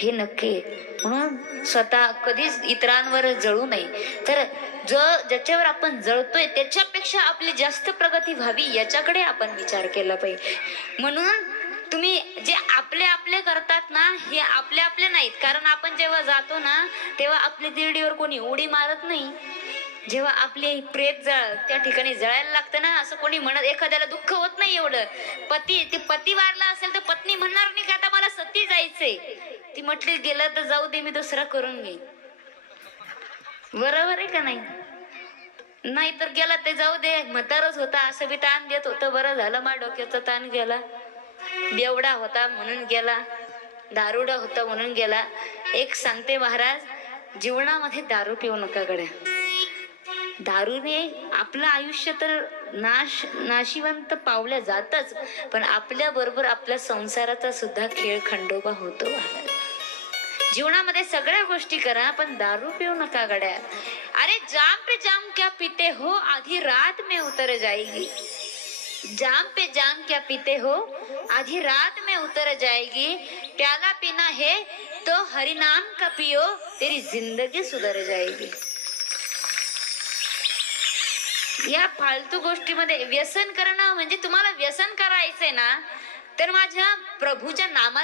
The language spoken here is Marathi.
हे नक्की आहे. म्हणून स्वतः कधीच इतरांवर जळू नये. तर ज्याच्यावर आपण जळतोय त्याच्यापेक्षा आपली जास्त प्रगती व्हावी याच्याकडे आपण विचार केला पाहिजे. म्हणून तुम्ही जे आपले आपले करतात ना, हे आपले आपले नाहीत. कारण आपण जेव्हा जातो ना तेव्हा आपल्या दिरडीवर कोणी उडी मारत नाही. जेव्हा आपले प्रेत त्या ठिकाणी जळायला लागतं ना, असं कोणी म्हणत, एखाद्याला दुःख होत नाही एवढं. पती वारला असेल तर पत्नी म्हणणार नाही की आता मला सती जायचंय. ती म्हटली गेलं तर जाऊ दे, मी दुसरा करून घेईन. बरोबर आहे का नाही? नाही तर गेला ते जाऊ दे, म्हातारच होता असं बी ताण देत होतं, बरं झालं मा डोक्याचा ताण गेला. बेवडा होता म्हणून गेला, दारुडा होता म्हणून गेला. एक सांगते महाराज, जीवनामध्ये दारू पिऊ नका गड्या. दारूने आपलं आयुष्य तर नाशिवंत पावल्या जातच, पण आपल्या बरोबर आपल्या संसाराचा सुद्धा खेळ खंडोबा होतो महाराज. जीवनामध्ये सगळ्या गोष्टी करा पण दारू पिऊ नका गड्या. अरे जाम पे जाम क्या पीते हो, आधी रात में उतर जाएगी. जाम पे जाम क्या पीते हो, आधी रात में उतर जाएगी. प्याला पीना है तो हरिनाम का पियो, तेरी जिंदगी सुधर जाएगी. या फालतू गोष्टीमध्ये व्यसन करणं म्हणजे, तुम्हाला व्यसन करायचंय ना तर माझ्या प्रभूच्या नामात